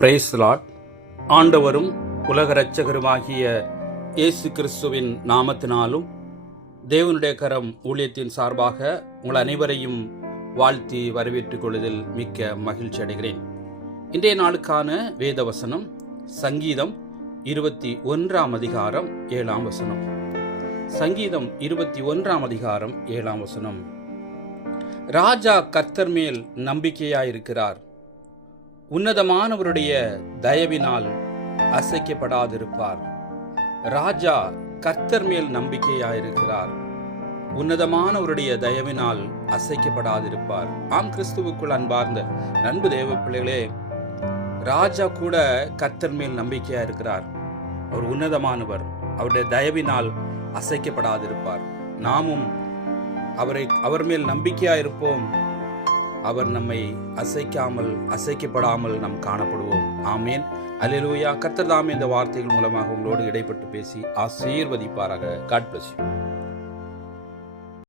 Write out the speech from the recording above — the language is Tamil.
Praise the Lord. ஆண்டவரும் உலக இரட்சகருமாகிய இயேசு கிறிஸ்துவின் நாமத்தினாலும் தேவனுடைய கரம் ஊழியத்தின் சார்பாக உங்கள் அனைவரையும் வாழ்த்தி வரவேற்றுக் கொள்வதில் மிக்க மகிழ்ச்சி அடைகிறேன். இன்றைய நாளுக்கான வேத வசனம் சங்கீதம் 21 அதிகாரம் 7 வசனம். சங்கீதம் 21 அதிகாரம் 7 வசனம். ராஜா கர்த்தர் மேல் நம்பிக்கையாயிருக்கிறார், உன்னதமானவருடைய தயவினால் அசைக்கப்படாதிருப்பார். ராஜா கர்த்தர் மேல் நம்பிக்கையாயிருக்கிறார், உன்னதமானவருடைய தயவினால் அசைக்கப்படாதிருப்பார். ஆம், கிறிஸ்துவுக்குள் அன்பார்ந்த நண்பு தேவ பிள்ளைகளே, ராஜா கூட கர்த்தர் மேல் நம்பிக்கையா இருக்கிறார். அவர் உன்னதமானவர், அவருடைய தயவினால் அசைக்கப்படாதிருப்பார். நாமும் அவர் மேல் நம்பிக்கையா இருப்போம். அவர் நம்மை அசைக்கப்படாமல் நாம் காணப்படுவோம். ஆமேன், அல்லேலூயா. கர்த்தர் தாமே இந்த வார்த்தைகள் மூலமாக உங்களோடு இடைப்பட்டு பேசி ஆசீர்வதிப்பாராக. God bless you.